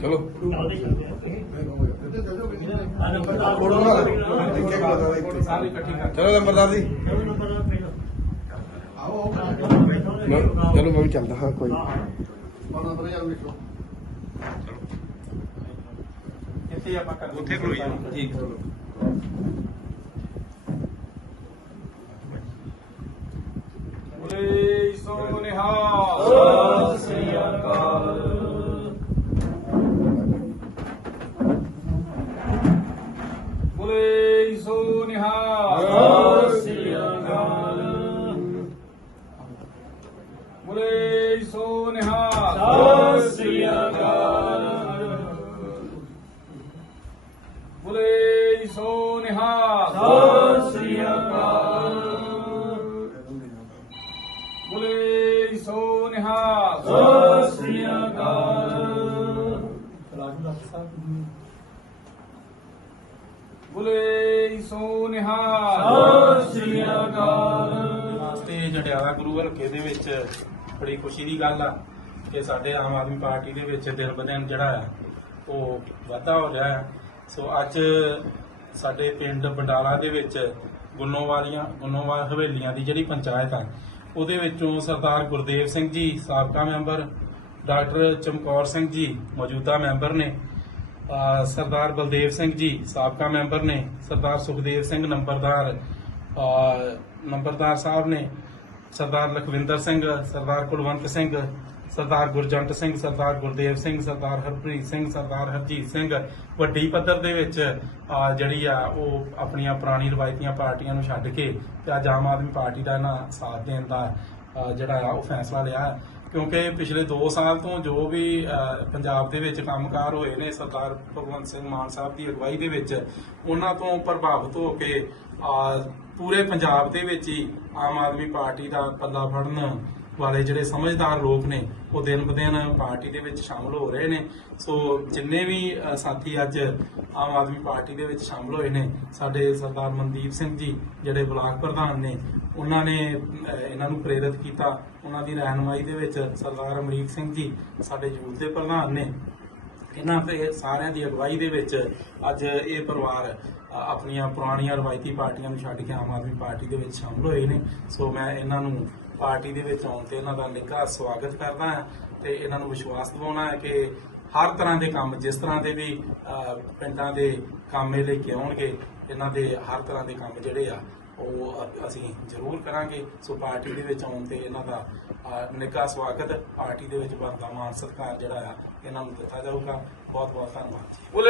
ਚਲੋ। ਚਲੋ ਨੰਬਰਦਾਰ ਜੀ ਚਲੋ ਮੈਂ ਵੀ ਚੱਲਦਾ ਹਾਂ ਕੋਈ ਇੱਥੇ ਆਪਾਂ ਕਰ ਉੱਥੇ ਖਲੋਈ ਜਾਓ। ਠੀਕ ਸੋ ਨਿਹਾਲ ਸਤਿ ਸ੍ਰੀ ਅਕਾਲ। ਬੋਲੇ ਸੋ ਨਿਹਾਲ ਸਤਿ ਸ੍ਰੀ ਅਕਾਲ। ਬੋਲੇ ਸੋ ਨਿਹਾਲ ਸਤਿ ਸ੍ਰੀ ਅਕਾਲ। ਬੋਲੇ ਸੋ ਨਿਹਾਲ ਸਤਿ ਸ੍ਰੀ ਅਕਾਲ। ਬੋਲੇ ਸੋ ਨਿਹਾਲ। ਸਤਿ ਸ੍ਰੀ ਅਕਾਲ। ਵਾਸਤੇ ਜੰਡਿਆਲਾ ਗੁਰੂ ਹਲਕੇ ਦੇ ਵਿੱਚ। ਬੜੀ ਖੁਸ਼ੀ ਦੀ ਗੱਲ ਆ ਕਿ ਸਾਡੇ ਆਮ ਆਦਮੀ ਪਾਰਟੀ ਦੇ ਵਿੱਚ ਦਿਨ ਬ ਦਿਨ ਜਿਹੜਾ ਉਹ ਵਾਧਾ ਹੋ ਰਿਹਾ ਹੈ ਸੋ ਅੱਜ ਸਾਡੇ ਪਿੰਡ ਬੰਡਾਲਾ ਦੇ ਵਿੱਚ ਗੁੰਨੋਵਾਲੀਆਂ ਗੁੰਨੋਵਾਲ ਹਵੇਲੀਆਂ ਦੀ ਜਿਹੜੀ ਪੰਚਾਇਤ ਆ ਉਹਦੇ ਵਿੱਚੋਂ ਸਰਦਾਰ ਗੁਰਦੇਵ ਸਿੰਘ ਜੀ ਸਾਬਕਾ ਮੈਂਬਰ ਡਾਕਟਰ ਚਮਕੌਰ ਸਿੰਘ ਜੀ ਮੌਜੂਦਾ ਮੈਂਬਰ ਨੇ। ਸਰਦਾਰ ਬਲਦੇਵ ਸਿੰਘ ਜੀ, ਸਾਬਕਾ ਮੈਂਬਰ ਨੇ, ਸਰਦਾਰ ਸੁਖਦੇਵ ਸਿੰਘ ਨੰਬਰਦਾਰ ਨੰਬਰਦਾਰ ਸਾਹਿਬ ਨੇ, ਸਰਦਾਰ ਲਖਵਿੰਦਰ ਸਿੰਘ, ਸਰਦਾਰ ਕੁਲਵੰਤ ਸਿੰਘ, ਸਰਦਾਰ ਗੁਰਜੰਟ ਸਿੰਘ, ਸਰਦਾਰ ਗੁਰਦੇਵ ਸਿੰਘ, ਸਰਦਾਰ ਹਰਪ੍ਰੀਤ ਸਿੰਘ, ਸਰਦਾਰ ਹਰਜੀਤ ਸਿੰਘ, ਵੱਡੀ ਪੱਧਰ ਦੇ ਵਿੱਚ ਜਿਹੜੀ ਆ, ਉਹ ਆਪਣੀਆਂ ਪੁਰਾਣੀ ਰਵਾਇਤੀਆਂ ਪਾਰਟੀਆਂ ਨੂੰ ਛੱਡ ਕੇ ਤੇ ਅੱਜ ਆਮ ਆਦਮੀ ਪਾਰਟੀ ਦਾ ਇਹਨਾਂ ਸਾਥ ਦੇਣ ਦਾ ਜਿਹੜਾ ਆ, ਉਹ ਫੈਸਲਾ ਲਿਆ। ਕਿਉਂਕਿ ਪਿਛਲੇ 2 ਸਾਲ ਤੋਂ ਜੋ ਵੀ ਪੰਜਾਬ ਦੇ ਵਿੱਚ ਕੰਮਕਾਰ ਹੋਏ ਨੇ, ਸਰਦਾਰ ਭਗਵੰਤ ਸਿੰਘ ਮਾਨ ਸਾਹਿਬ ਦੀ ਅਗਵਾਈ ਦੇ ਵਿੱਚ, ਉਹਨਾਂ ਤੋਂ ਪ੍ਰਭਾਵਿਤ ਹੋ ਕੇ ਪੂਰੇ ਪੰਜਾਬ ਦੇ ਵਿੱਚ ਹੀ ਆਮ ਆਦਮੀ ਪਾਰਟੀ ਦਾ ਪੱਲਾ ਫੜਨ ਵਾਲੇ ਜਿਹੜੇ ਸਮਝਦਾਰ ਲੋਕ ਨੇ, ਉਹ ਦਿਨ ਬ ਦਿਨ ਪਾਰਟੀ ਦੇ ਵਿੱਚ ਸ਼ਾਮਲ ਹੋ ਰਹੇ ਨੇ। ਸੋ ਜਿੰਨੇ ਵੀ ਸਾਥੀ ਅੱਜ ਆਮ ਆਦਮੀ ਪਾਰਟੀ ਦੇ ਵਿੱਚ ਸ਼ਾਮਲ ਹੋਏ ਨੇ, ਸਾਡੇ ਸਰਦਾਰ ਮਨਦੀਪ ਸਿੰਘ ਜੀ, ਜਿਹੜੇ ਬਲਾਕ ਪ੍ਰਧਾਨ ਨੇ, ਉਹਨਾਂ ਨੇ ਇਹਨਾਂ ਨੂੰ ਪ੍ਰੇਰਿਤ ਕੀਤਾ। ਉਹਨਾਂ ਦੀ ਰਹਿਨਮਾਈ ਦੇ ਵਿੱਚ ਸਰਦਾਰ ਅਮਰੀਕ ਸਿੰਘ ਜੀ ਸਾਡੇ ਯੂਥ ਦੇ ਪ੍ਰਧਾਨ ਨੇ। ਇਹਨਾਂ ਤੇ ਸਾਰਿਆਂ ਦੀ ਅਗਵਾਈ ਦੇ ਵਿੱਚ ਅੱਜ ਇਹ ਪਰਿਵਾਰ ਆਪਣੀਆਂ ਪੁਰਾਣੀਆਂ ਰਵਾਇਤੀ ਪਾਰਟੀਆਂ ਨੂੰ ਛੱਡ ਕੇ ਆਮ ਆਦਮੀ ਪਾਰਟੀ ਦੇ ਵਿੱਚ ਸ਼ਾਮਲ ਹੋਏ ਨੇ। ਸੋ ਮੈਂ ਇਹਨਾਂ ਨੂੰ ਪਾਰਟੀ ਦੇ ਵਿੱਚ ਆਉਣ ਤੇ ਇਹਨਾਂ ਦਾ ਨਿੱਘਾ ਸਵਾਗਤ ਕਰਦਾ ਹਾਂ ਤੇ ਇਹਨਾਂ ਨੂੰ ਵਿਸ਼ਵਾਸ ਦਿਵਾਉਣਾ ਹੈ ਕਿ ਹਰ ਤਰ੍ਹਾਂ ਦੇ ਕੰਮ, ਜਿਸ ਤਰ੍ਹਾਂ ਦੇ ਵੀ ਪਿੰਡਾਂ ਦੇ ਕੰਮ ਇਹ ਲੈ ਕੇ ਆਉਣਗੇ, ਇਹਨਾਂ ਦੇ ਹਰ ਤਰ੍ਹਾਂ ਦੇ ਕੰਮ ਜਿਹੜੇ ਆ, ਉਹ ਅਸੀਂ ਜ਼ਰੂਰ ਕਰਾਂਗੇ। ਸੋ ਪਾਰਟੀ ਦੇ ਵਿੱਚ ਆਉਣ ਤੇ ਇਹਨਾਂ ਦਾ ਨਿੱਘਾ ਸਵਾਗਤ ਪਾਰਟੀ ਦੇ ਵਿੱਚ ਬਣਦਾ ਮਾਨ ਸਤਿਕਾਰ ਜਿਹੜਾ ਆ, ਇਹਨਾਂ ਨੂੰ ਦਿੱਤਾ ਜਾਊਗਾ। ਬਹੁਤ ਬਹੁਤ ਧੰਨਵਾਦ ਜੀ।